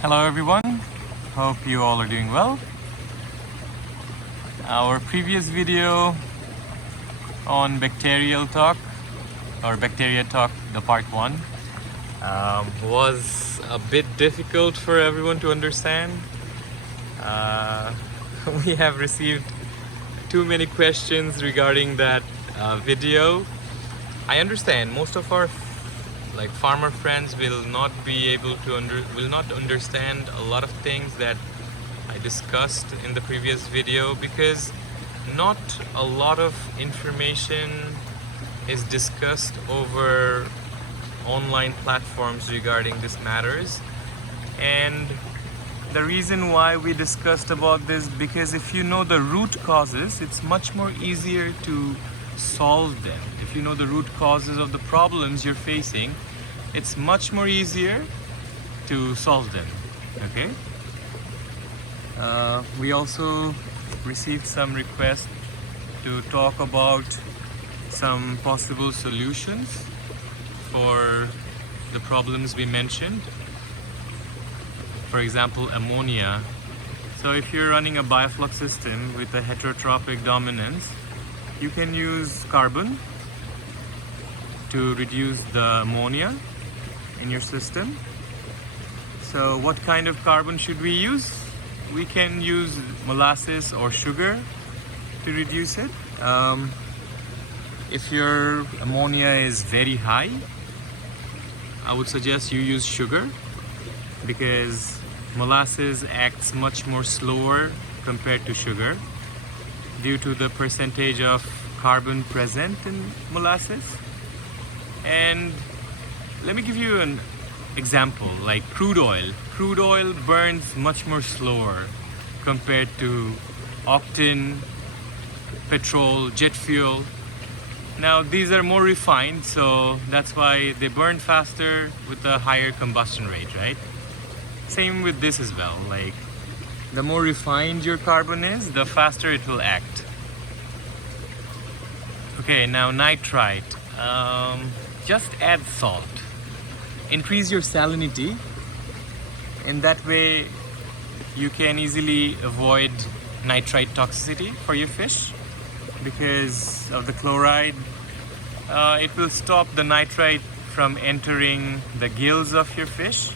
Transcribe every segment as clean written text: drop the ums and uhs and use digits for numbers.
Hello everyone, hope you all are doing well. Our previous video on bacterial talk or bacteria talk, the part 1, was a bit difficult for everyone to understand. We have received too many questions regarding that video. I understand most of our farmer friends will not be able to understand a lot of things that I discussed in the previous video, because not a lot of information is discussed over online platforms regarding these matters. And the reason why we discussed about this, because if you know the root causes, it's much more easier to solve them. If you know the root causes of the problems you're facing, it's much more easier to solve them. Okay. We also received some requests to talk about some possible solutions for the problems we mentioned. For example, ammonia. So if you're running a Biofloc system with a heterotrophic dominance, you can use carbon to reduce the ammonia in your system. So what kind of carbon should we use? We can use molasses or sugar to reduce it. If your ammonia is very high, I would suggest you use sugar, because molasses acts much more slower compared to sugar due to the percentage of carbon present in molasses. And let me give you an example, like crude oil. Crude oil burns much more slower compared to octane, petrol, jet fuel. Now these are more refined, so that's why they burn faster with a higher combustion rate, right? Same with this as well. Like, the more refined your carbon is, the faster it will act. Okay, now nitrite. Just add salt. Increase your salinity. In that way, you can easily avoid nitrite toxicity for your fish, because of the chloride. It will stop the nitrite from entering the gills of your fish.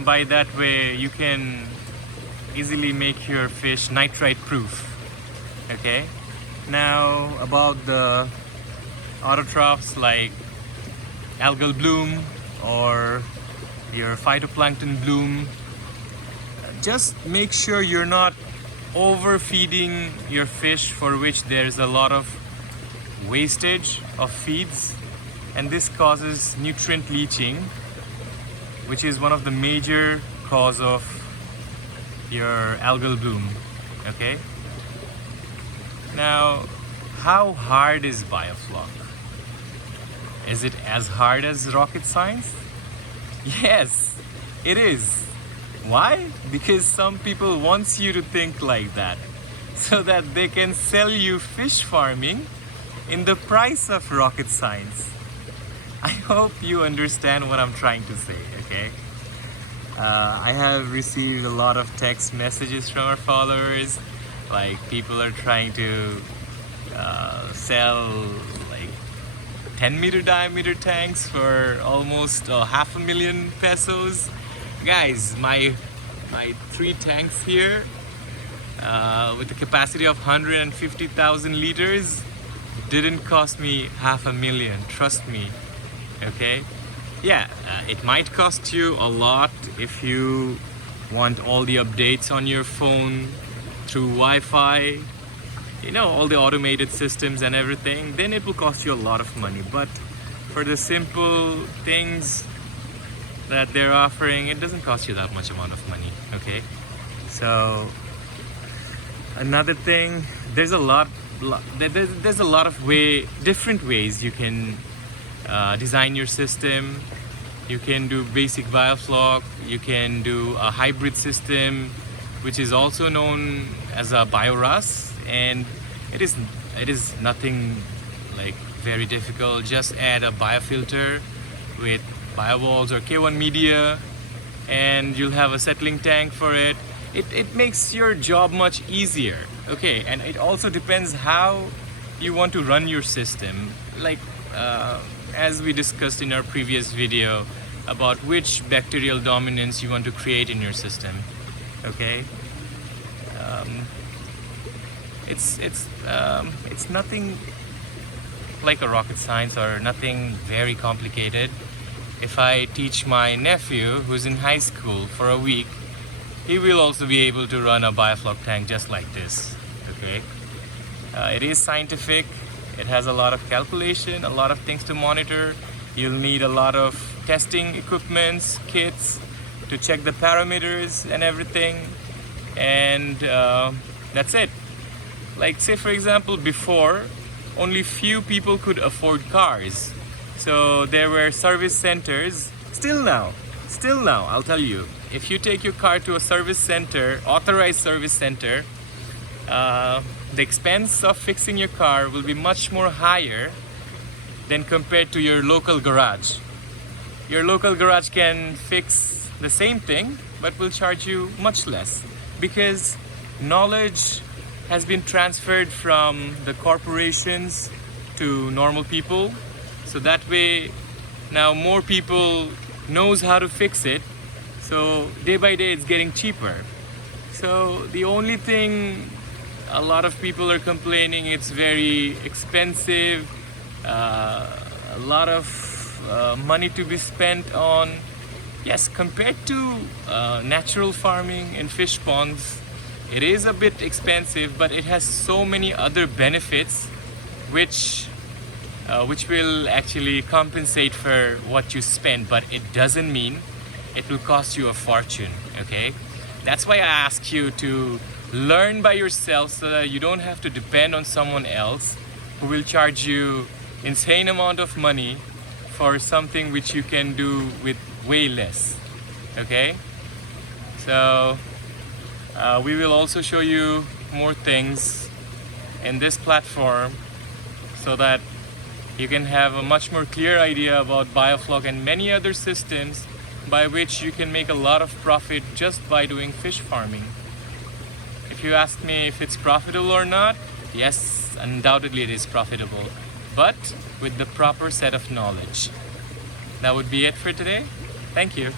By that way, you can easily make your fish nitrite proof. Okay. Now about the autotrophs like algal bloom or your phytoplankton bloom, just make sure you're not overfeeding your fish, for which there's a lot of wastage of feeds, and this causes nutrient leaching, which is one of the major cause of your algal bloom. Okay. Now, how hard is Biofloc? Is it as hard as rocket science? Yes, it is. Why? Because some people want you to think like that, so that they can sell you fish farming in the price of rocket science. I hope you understand what I'm trying to say, okay? I have received a lot of text messages from our followers. Like, people are trying to sell like 10-meter diameter tanks for almost 500,000 pesos. Guys, my 3 tanks here with a capacity of 150,000 liters didn't cost me 500,000, trust me. Okay. Yeah, it might cost you a lot if you want all the updates on your phone through Wi-Fi, you know, all the automated systems and everything. Then it will cost you a lot of money. But for the simple things that they're offering, it doesn't cost you that much amount of money. Okay. So another thing, there's a lot of different ways you can design your system. You can do basic Biofloc, you can do a hybrid system, which is also known as a bioras, and it is nothing like very difficult. Just add a biofilter with biowalls or K1 media and you'll have a settling tank for it. It makes your job much easier. Okay, and it also depends how you want to run your system. Like as we discussed in our previous video about which bacterial dominance you want to create in your system. Okay, it's nothing like a rocket science or nothing very complicated. If I teach my nephew who's in high school for a week, he will also be able to run a Biofloc tank just like this. Okay, it is scientific. It has a lot of calculation, a lot of things to monitor. You'll need a lot of testing equipments, kits to check the parameters and everything, and that's it. Like, say for example, before only few people could afford cars, so there were service centers. Still now I'll tell you, if you take your car to a service center, authorized service center, the expense of fixing your car will be much more higher than compared to your local garage. Your local garage can fix the same thing but will charge you much less, because knowledge has been transferred from the corporations to normal people. So that way now more people knows how to fix it, so day by day it's getting cheaper. So the only thing a lot of people are complaining, it's very expensive, a lot of money to be spent on. Yes, compared to natural farming and fish ponds, it is a bit expensive, but it has so many other benefits which will actually compensate for what you spend, but it doesn't mean it will cost you a fortune. Okay, that's why I ask you to learn by yourself, so that you don't have to depend on someone else who will charge you insane amount of money for something which you can do with way less. Okay, so we will also show you more things in this platform so that you can have a much more clear idea about Biofloc and many other systems by which you can make a lot of profit just by doing fish farming. If you ask me if it's profitable or not, yes, undoubtedly it is profitable, but with the proper set of knowledge. That would be it for today. Thank you.